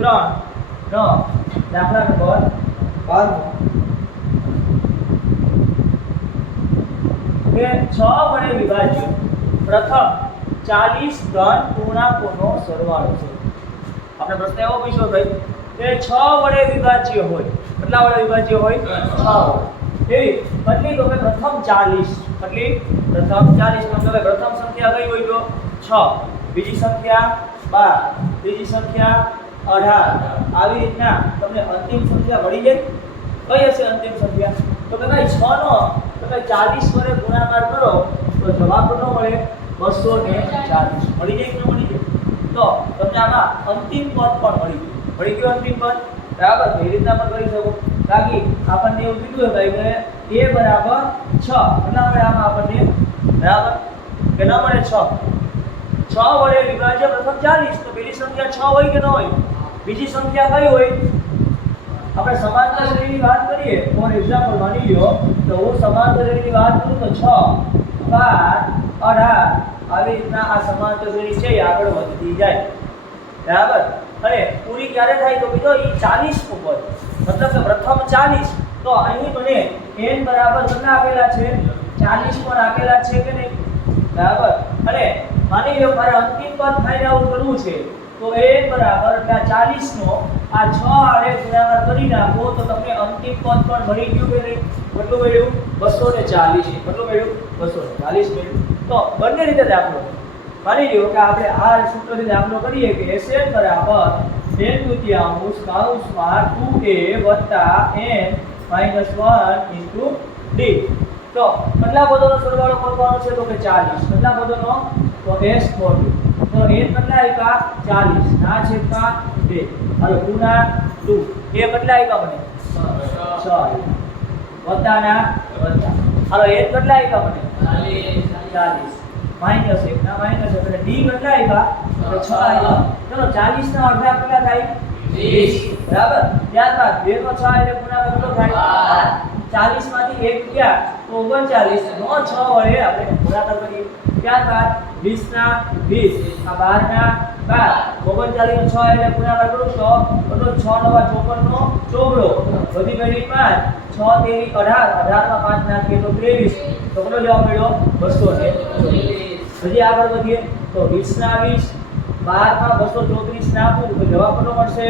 ત્રણ. નો. દાખલા નંબર બાર કે છ વડે વિભાજ્ય. પ્રથમ ચાલીસ ઘન પૂર્ણાંકોનો સરવાળો છે. આપણે પ્રશ્ન એવો પૂછ્યો ભાઈ, કે છ વડે વિભાજ્ય હોય, કેટલા વડે વિભાજ્ય હોય? છ એવી કેટલી તો કે પ્રથમ ચાલીસ. કેટલી પ્રથમ ચાલીસ મતલબ પ્રથમ સંખ્યા કઈ હોય તો? છ. બીજી સંખ્યા બાર. ત્રીજી સંખ્યા અઢાર. આવી રીતના તમને અંતિમ સંખ્યા મળી જાય. કઈ હશે અંતિમ સંખ્યા તો કે ભાઈ છ નો તમે ચાલીસ વડે ગુણાકાર કરો, તો જવાબ કેટલો મળે. બસો ને ચાલીસ. મળી જાય કે ન મળી જાય? તો તમને આમાં અંતિમ પદ પણ મળી ગયું. મળી ગયું અંતિમ પદ? બરાબર? તો એ રીતના પણ કરી શકો. બાકી આપણને એવું કીધું ભાઈ કે એ બરાબર છ. એટલા મળે આમાં આપણને? બરાબર? કે ન મળે છ? છ વડે વિભાજ્ય પ્રથમ ચાલીસ. તો પેલી સંખ્યા છ હોય કે ન હોય? બીજી સંખ્યા કઈ હોય? આપણે સમાંતર શ્રેણીની વાત કરીએ ફોર એક્ઝામ્પલ માની લો તો હું સમાંતર શ્રેણીની વાત કરું તો છ બાર અઢાર, આવી રીતના આ સમાંતર શ્રેણી છે, એ આગળ વધતી જાય. બરાબર? અને પૂરી ક્યારે થાય તો કીધો એ ચાલીસ ઉપર. મતલબ કે પ્રથમ ચાલીસ. તો અહીં મને એન બરાબર કેટલા આપેલા છે? ચાલીસ પર આપેલા છે કે નહીં? બરાબર? અને માની લો મારે અંતિમ પદ ફાઇન્ડ આઉટ કરવું છે. તો એ બરાબર આ ચાલીસનો આ છ આડે ગુણાકાર કરી નાખો તો તમને અંતિમ પદ પણ મળી ગયું કે નહીં કેટલું મળ્યું? 240 કેટલું મળ્યું? 240 મળ્યું. તો બંને રીતે દાખલો માની લો કે આપણે આ સૂત્રથી દાખલો કરીએ કે Sn બરાબર એન તૃતીયાંશ કૌંસમાં 2a વત્તા n minus one into d તો કેટલા પદોનો સરવાળો કરવાનો છે? તો કે 40 કેટલા પદોનો? તો એસ મોડ્યુલ. કેટલા આપ્યા 40 ના છેદમાં 2 હવે 2 ના 2 એ કેટલા આપ્યા મને 6 વત્તાના વત્તા. હાલો કેટલા આપ્યા મને 40 માઇનસ 1 ના માઇનસ એટલે d કેટલા આપ્યા છ 6 આપ્યા ચલો 40 ના અડધા કેટલા થાય? 20 બરાબર? ત્યારબાદ 2 નો 6 એટલે ગુણાકાર કેટલો થાય? 40 માંથી 1 ગયા તો 39 નો, છ વડે આપણે ગુણાકાર કરીએ. ત્યારબાદ 20 ના 20 આ 12 ના 12 39 નો 6 એટલે ગુણાકાર કરું તો તો છ નવા 54 નો ચોગડો બધી ભેળી 5 6 તેરી 18 18 માં 5 નાખીએ તો 23 તો કેટલો જવાબ મળ્યો? 200 હજી આગળ વધીએ. તો 20 ના 20 12 માં 234 નાખું તો જવાબ કેટલો મળશે?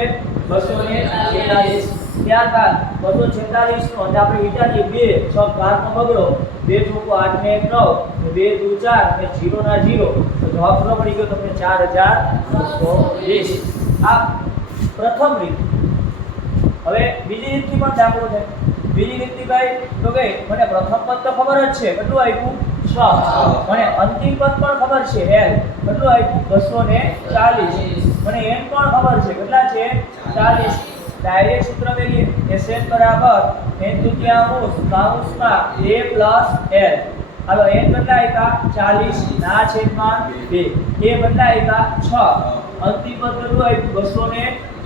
246 ત્યારબાદ 246 નો એટલે આપણે વિચારીએ 2 6 12 નો બગડો. બે ચોકો આઠ ને 1 9 2 દુ ચાર, ને જીરો ના જીરો. તો જવાબ કેટલો મળી ગયો તમને 4220 આ પ્રથમ રીત. હવે બીજી રીતથી પણ દાખલો છે. બીજી રીતથી ભાઈ, તો કે મને પ્રથમ પદ તો ખબર જ છે. કેટલું આપ્યું? છ. મને અંતિમ પદ પણ ખબર છે. એલ કેટલું આપ્યું? 240 મને એમ પણ ખબર છે. કેટલા છે? 40 ડાયરેક્ટ સૂત્ર મેળવીએ. Sn બરાબર n તૃતીયાંશ કૌંસમાં a પ્લસ l. હાલો, n કેટલા આપ્યા 40 ના છેદમાં 2 a કેટલા આપ્યા 6 અંતિમ પદ કેટલું આપ્યું?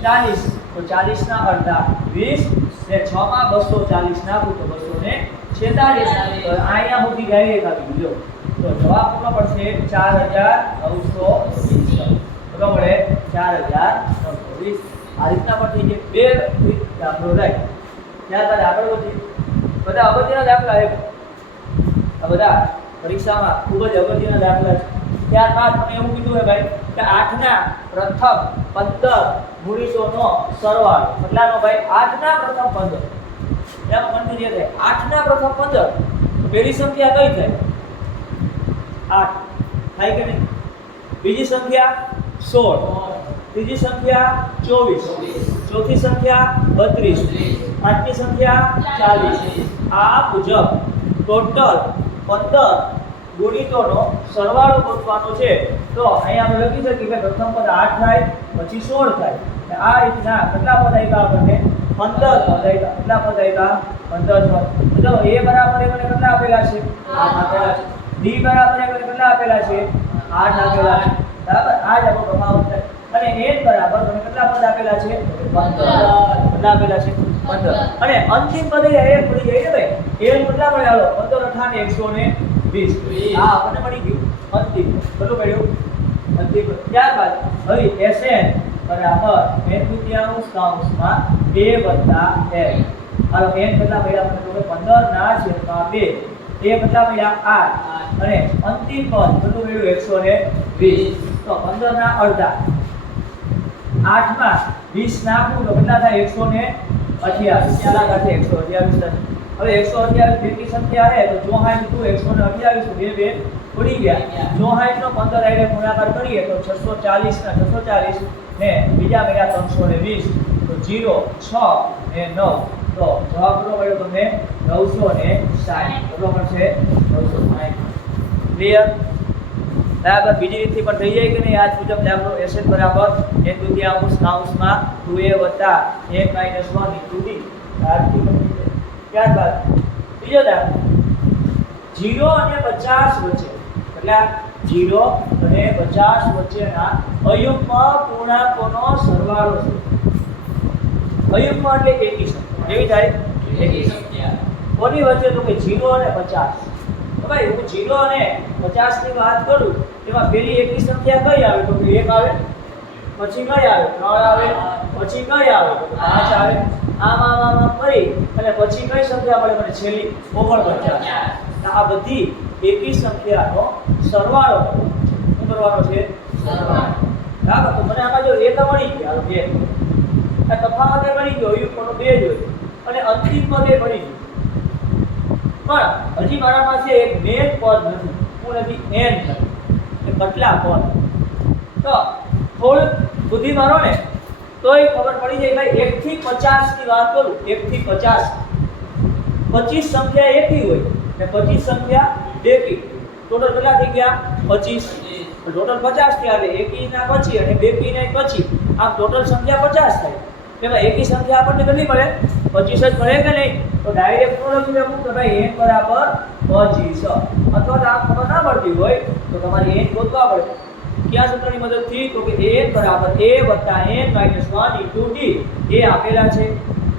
240 તો 40 ના અડધા 20 ને 6 માં 240 નાખું તો 246 તો અહીંયા સુધી ડાયરેક્ટ આવી ગયો તો જવાબ કેટલો પડશે? 4920 બરાબર મળે 4920 આ રીતના પણ થઈ ગયા બે દાખલો થાય. ત્યારબાદ આગળ વધીએ. બધા અગત્યના દાખલા એ આ બધા પરીક્ષામાં ખૂબ જ અગત્યના દાખલા છે. ત્યારબાદ મને એવું કીધું હે ભાઈ, કે આઠના પ્રથમ પંદર ગુણિતોનો સરવાળો. કેટલાનો ભાઈ? આઠના પ્રથમ પંદર. એમ કન્ફ્યુઝ થાય. આઠના પ્રથમ પંદર. પહેલી સંખ્યા કઈ થાય? આઠ. થાય કે નહીં? બીજી સંખ્યા સોળ. ત્રીજી સંખ્યા ચોવીસ. ચોથી સંખ્યા બત્રીસ. પાંચમી સંખ્યા ચાલીસ. આ મુજબ ટોટલ પંદર ગુણિતોનો સરવાળો ગોતવાનો છે. તો અહીંયા આપણે લખી શકીએ કે પ્રથમ પદ આઠ થાય, પછી સોળ થાય. આ રીતના કેટલા પદ આવ્યા આપણને? પંદર પદ આવ્યા કેટલા પદ આવ્યા પંદર પદ. એ બરાબર એ મને કેટલા આપેલા છે? આઠ આપેલા છે. ડી બરાબર એ મને કેટલા આપેલા છે? આઠ આપેલા છે. બરાબર? આ જ આપણો પ્રભાવ થાય અને n બરાબર મને કેટલા પદ આપેલા છે? 15 કેટલા આપેલા છે? 15 અને અંતિમ પદ એ એક મળી જાય ને ભાઈ. n કેટલા મળે હાલો 15 18 120 હા આપણને મળી ગયું. અંતિમ. કેટલું મળ્યું? અંતિમ. ત્યારબાદ હવે Sn બરાબર n દ્વિતીયાંશ કૌંસમાં 2 વત્તા l હાલો n કેટલા મળ્યા મને તો 15 ના છેદમાં 2 એ કેટલા મળ્યા? 8 અને અંતિમ પદ કેટલું મળ્યું? 120 તો 15 ના અડધા. 8 વીસ 20 નાખું તો કેટલા થાય? 128 ચાલા કાઢે 128 થાય. હવે એકસો અઠ્યાવીસ ભેગી સંખ્યા આવે તો ચોહાઠ ટુ એકસો ને અઠ્યાવીસ બે બે ઉડી ગયા. 64 નો 15 આઈને ગુણાકાર કરીએ, તો 640 ના 640 ને બીજા ગયા ત્રણસો ને વીસ. તો 0 6 ને નવ. તો જવાબ કેટલો મળ્યો તમને 960 કેટલો મળશે 960 ક્લિયર બરાબર? બીજી રીતથી પણ થઈ જાય કે નહીં? આજ મુજબ લેબનો એસેટ બરાબર એક દુતિયાંશ કાઉન્સમાં 2a વત્તા a minus one into d ત્યારબાદ બીજો દાખલો. જીરો અને 50 વચ્ચે. એટલે જીરો અને 50 વચ્ચેના અયુગ્મ પૂર્ણાંકોનો સરવાળો છે. અયુગ્મ એટલે એકી સંખ્યા. કેવી થાય? એકી સંખ્યા. કોની વચ્ચે તો કે 0 અને પચાસ. ભાઈ હું જીરો અને પચાસની વાત કરું એમાં પેલી એકની સંખ્યા કઈ આવે? તો કે એક આવે, પછી કઈ આવે? ત્રણ આવે, પછી કઈ આવે? પાંચ આવે. આમ આમ આમ આમ કરી અને પછી કઈ સંખ્યા મળે? મને છેલ્લી 49 તો આ બધી એકી સંખ્યાનો સરવાળો. શું કરવાનો છે? સરવાળો. તો મને આમાં જો એક મળી ગયા બે. આ તફાવત મળી ગયો યુગ્મનો બે જોયું અને અંતિમ પદે મળી ગયું. પણ હજી મારા પાસે એક મેન પદ નથી. હું નથી એન નથી. કેટલા પદ તો થોડું બુદ્ધિ મારો ને, તોય ખબર પડી જાય, ભાઈ, એક થી પચાસની વાત કરું, એક થી પચાસ. પચીસ સંખ્યા એકી હોય ને પચીસ સંખ્યા બેકી. ટોટલ કેટલા થઈ ગયા? પચીસ. ટોટલ પચાસ થયા, એટલે એકી ના પછી અને બેકી ના પછી, આમ ટોટલ સંખ્યા પચાસ થાય. તેમાં એકી સંખ્યા આપણને કેટલી મળે? પચીસ જ મળે કે નહીં? તો ડાયરેક્ટ પ્રોડક્ટ લેવું કે ભાઈ એન બરાબર પચીસ. અથવા તો આમ ખબર ના પડતી હોય, તો તમારે એન ગોતવા પડે. કયા સૂત્રની મદદથી? તો કે એ બરાબર એ વત્તા n minus one into d એ આપેલા છે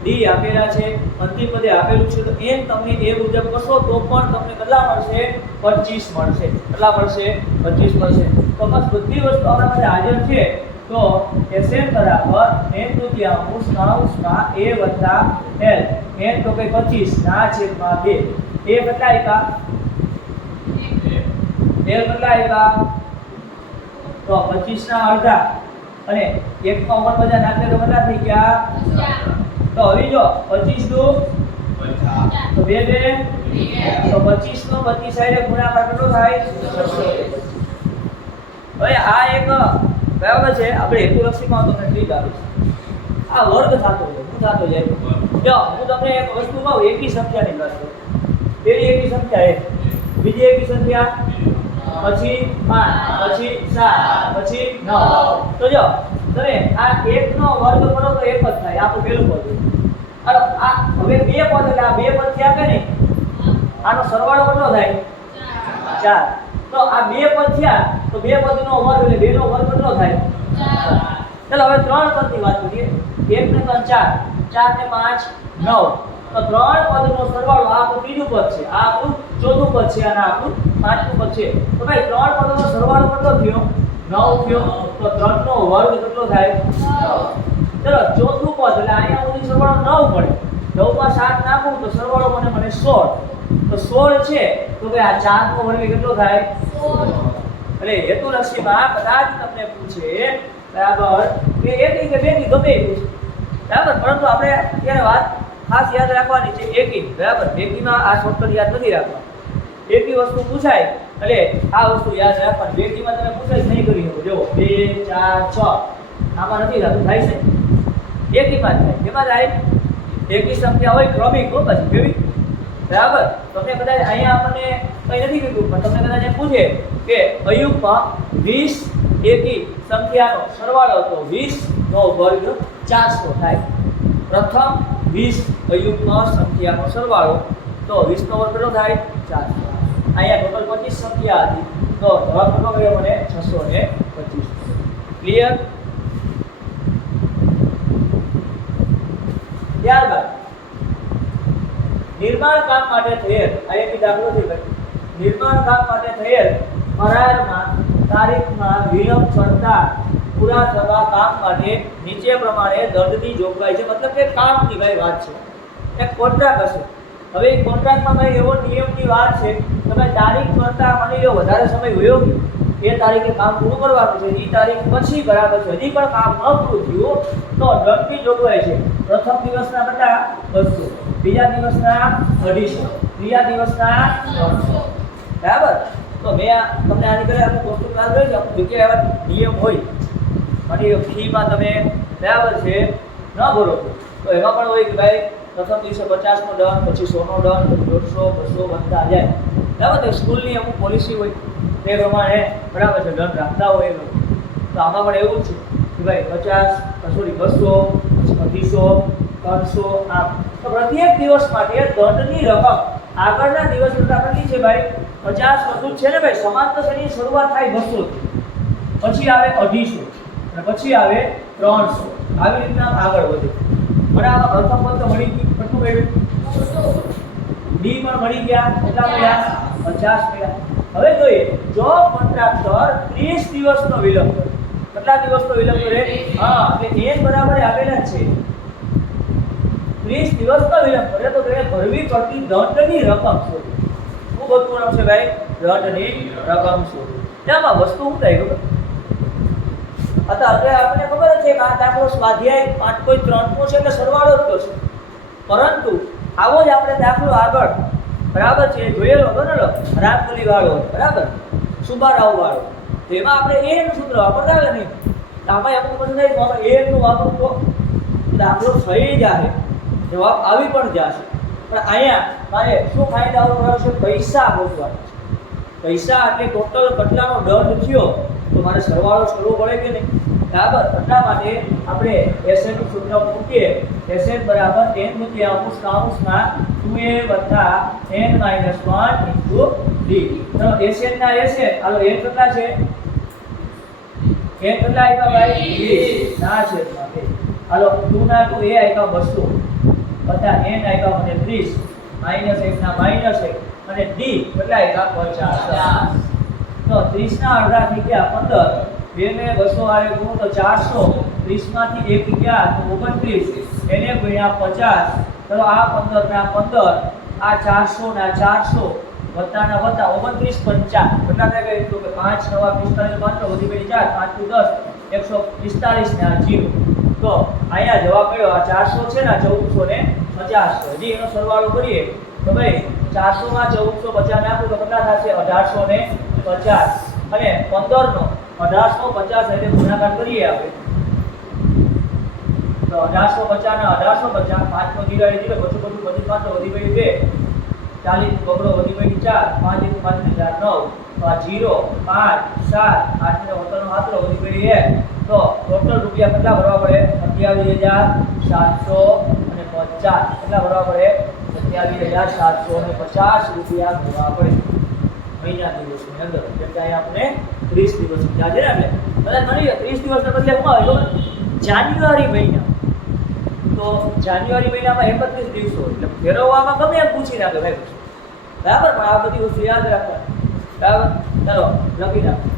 ડી આપેલા છે, અંતિમ પદે આપેલું છે, તો એન તમને એ મુજબ કરશો, તો પણ તમને કેટલા મળશે? 25 મળશે. કેટલા મળશે? 25 મળશે. તો બસ બધી વસ્તુ આપણા પાસે હાજર છે. તો Sn બરાબર n તૃતીયાંશ કૌંસમાં a વત્તા l. n તો કે 25 ના છેદમાં 2 a કેટલા આપ્યા l કેટલા આપ્યા તો 25 ના અડધા. અને 1 માં ઉપર બધા નાખે તો કેટલા થઈ ગયા? તો હવે જો 25 દુ? તો બે બે? તો 25 નો 25 હારે ગુણાકાર કેટલો થાય? 620 હવે આ એક બરાબર છે? આપણે હેતુલક્ષીમાં તમને ટ્રીક આપીશ. આ વર્ગ થતો જાય શું થતો જાય. જો, હું તમને એક વસ્તુ કહું એકી સંખ્યાની વાત કરું. પેલી એકી સંખ્યા એક, બીજી એકી સંખ્યા પછી પાંચ, પછી સાત, પછી નવ. તો જો, તમે આ એક નો વર્ગ કરો તો એક જ થાય, આપણું પેલું પદ. અને આ હવે બે પદ એટલે આ બે પદ થયા કે નહીં આનો સરવાળો કેટલો થાય? ચાર. તો આ બે પદ થયા, તો બે પદનો વર્ગ એટલે બે નો વર્ગ કેટલો થાય? ચાલો, હવે ત્રણ પદની વાત કરીએ. એક ને ત્રણ, ચાર. ચાર ને પાંચ, નવ. તો ત્રણ પદનો સરવાળો આ આપણું ત્રીજું પદ છે. આ આપણું ચોથું પદ છે અને આપણું પાંચમું પદ છે. તો ભાઈ, ત્રણ પદનો સરવાળો કેટલો થયો? નવ થયો. તો ત્રણ નો વર્ગ કેટલો થાય? ચલો, ચોથું પદ, એટલે અહીંયા સુધી સરવાળો નવ મળે નવમાં સાત નાખું તો સરવાળો મને મને સોળ. તો સોળ છે. તો ભાઈ આ ચાંદ નો વર્ગ કેટલો થાય? એટલે હેતુલક્ષીમાં કદાચ તમને પૂછે, બરાબર? કે એકી કે બેકી ગમે પૂછે. બરાબર? પરંતુ આપણે અત્યારે વાત ખાસ યાદ રાખવાની છે એકી, બરાબર? બેકીમાં આ શોર્ટકટ યાદ નથી રાખવા. એકી વસ્તુ પૂછાય, એટલે આ વસ્તુ યાદ રાખવાની. બેકીમાં તમે પૂછાય નહીં કરી શકો. જો બે, ચાર, છ. આમાં નથી થતું. થાય છે. એકીમાં થાય. કેમાં થાય એકી સંખ્યા હોય ક્રમિક, હો, પછી કેવી? બરાબર? તમને કદાચ અહીંયા આપણને કંઈ નથી કીધું, પણ તમને કદાચ એમ પૂછે કે અયુગમાં વીસ એકી સંખ્યાનો સરવાળો તો વીસ નો વર્ગ ચારસો થાય. પ્રથમ વીસ અયુગમાં સંખ્યાનો સરવાળો તો 20 નો વર્ગ કેટલો થાય? ચારસો. અહીંયા ટોટલ 25 સંખ્યા હતી. તો જવાબ કેટલો મળ્યો મને? 625 ક્લિયર ત્યારબાદ નિર્માણ કામ માટે થયેલ અહીં બી દાખલો છે નિર્માણ કામ માટે થયેલ કરારમાં તારીખમાં વિલંબ કરતા પૂરા થવા કામ માટે નીચે પ્રમાણે દંડની જોગવાઈ છે. મતલબ કે કામની ભાઈ વાત છે. એક કોન્ટ્રાક્ટ હશે. હવે એ કોન્ટ્રાક્ટમાં ભાઈ એવો નિયમની વાત છે તમે તારીખ કરતા મને એવો વધારે સમય હોયો એ તારીખે કામ પૂરું કરવાનું છે. એ તારીખ પછી બરાબર છે. હજી પણ કામ ન પૂરું થયું તો દંડની જોગવાઈ છે. પ્રથમ દિવસના બધા બસો બીજા દિવસના અઢીસો. ત્રીજા દિવસના ત્રણસો. બરાબર? તો મેં આ તમને આની કરે અમુક વસ્તુ ક્લાસ કરી છે જગ્યાએ એવા નિયમ હોય. અને ફીમાં તમે બરાબર છે, ન ભરો. તો એમાં પણ હોય કે ભાઈ પ્રથમ દિવસે પચાસનો દંડ, પછી સોનો દંડ દોઢસો, બસો વધતા જાય. બરાબર? તો સ્કૂલની અમુક પોલિસી હોય. તે પ્રમાણે બરાબર છે, દંડ રાખતા હોય એ તો આમાં પણ એવું છે કે ભાઈ પચાસ સોરી બસો અઢીસો ત્રણસો આમ તો પ્રત્યેક દિવસ માટે દંડની રકમ આગળના દિવસ કરતાં કેટલી છે ભાઈ? પચાસ વધુ છે ને ભાઈ? સમાંતર શ્રેણી શરૂઆત થાય બસો પછી આવે અઢીસો અને પછી આવે ત્રણસો. આવી રીતના આગળ વધે. મને આમાં પ્રથમ પદ મળી ગયું. કેટલું મળ્યું? ડી પણ મળી ગયા. કેટલા મળ્યા? પચાસ મળ્યા. હવે જોઈએ, જો કોન્ટ્રાક્ટર ત્રીસ દિવસનો વિલંબ કરે. કેટલા દિવસનો વિલંબ કરે? હા એ બરાબર આપેલા છે. ત્રીસ દિવસનો વિલંબ કરે તો તેને ભરવી પડતી દંડની રકમ શોધો. શું બધું નામ છે ભાઈ? દંડની રકમ શોધો. એમાં વસ્તુ શું થાય ખબર અત્યારે આપણને ખબર છે કે આ દાખલો સ્વાધ્યાય પાંચ કોઈ ત્રણનો છે એટલે સરવાળો જ છે. પરંતુ આવો જ આપણે દાખલો આગળ. બરાબર છે? જોયેલો બનેલો રામકલી વાળો. બરાબર? સુબારાવ વાળો. તો એમાં આપણે એ એનું સૂત્ર વાપરતા આવે નહીં આમાં અમુક બધું થાય એ નું વાપરું તો દાખલો થઈ જાય. જવાબ આવી પણ જશે. પણ અહીંયા મારે શું ફાયદા થયો છે? પૈસા ગોતવાના છે પૈસા એટલે ટોટલ કેટલાનો દંડ થયો તો મારે સરવાળો કરવો પડે કે નહીં? બરાબર? એટલા માટે આપણે એસએનનું સૂત્ર મૂકીએ. એસએન બરાબર એન મૂકીએ અંશ કાઉન્સમાં 2a વત્તા n minus one into D તો એસએન ના એસએન હાલો એન કેટલા છે? એન કેટલા આપ્યા ભાઈ? 20 ના છે હાલો ટુ ના ટુ એ આવ્યા 200 વત્તા n આવ્યા મને 30 માઇનસ 1 ના માઇનસ 1 અને d કેટલા આવ્યા 50 તો 30 ના અડધા થઈ ગયા 15 બે ને 200 આરે ગુણો તો 400 30 માંથી એક ગયા તો 29 એને ગુણ્યા 50 ચલો આ 15 ના 15 આ 400 ના 400 વત્તાના વત્તા 29 50 કેટલા થાય તો કે 5 નવા 45 માત્ર વધી ગઈ 4 5 દુ 10 145 ને આ 0 તો અહીંયા જવાબ મળ્યો, આ ચારસો છે ને ચૌદસો ને પચાસ હજી એનો સરવાળો કરીએ, તો ભાઈ 400 માં 1450 નાખો તો કેટલા થશે? 1850 અને 15 નો 1850 એટલે ગુણાકાર કરીએ આપણે. તો 1850 ના 1850 પાંચ નો દિવાળી દીધો, પછી બધું પછી પાંચ વધી ગયું બે. ચાલીસ બગડો વધી ગયું ચાર, પાંચ એક પાંચ ને ચાર, નવ. તો આ જીરો, પાંચ, સાત, આઠ ને વતનનો હાથરો વધી ગયું એક. તો ટોટલ રૂપિયા કેટલા ભરવા પડે? સત્યાવીસ હજાર સાતસો અને પચાસ કેટલા ભરવા પડે? સત્યાવીસ હજાર સાતસો અને પચાસ રૂપિયા ભરવા પડે. મહિના દિવસની અંદર. જેમ કે અહીંયા આપણે ત્રીસ દિવસ સમજ્યા છે ને આપણે? કદાચ માની ત્રીસ દિવસના બદલે શું આવે? જાન્યુઆરી મહિના. તો જાન્યુઆરી મહિનામાં એકત્રીસ દિવસો. એટલે ફેરવવામાં ગમે એમ પૂછી નાખે ભાઈ. બરાબર? પણ આ બધી વસ્તુ યાદ રાખવાની. બરાબર? ચાલો, લખી નાખો.